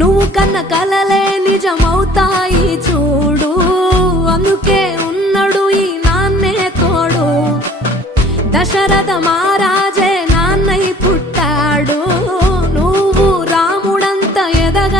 నువ్వు కన్న కలలే నిజమవుతాయి చూడు, అందుకే ఉన్నాడు ఈ నాన్నే తోడు. దశరథ మహారాజే నాన్నై పుట్టాడు, నువ్వు రాముడంత ఎదగ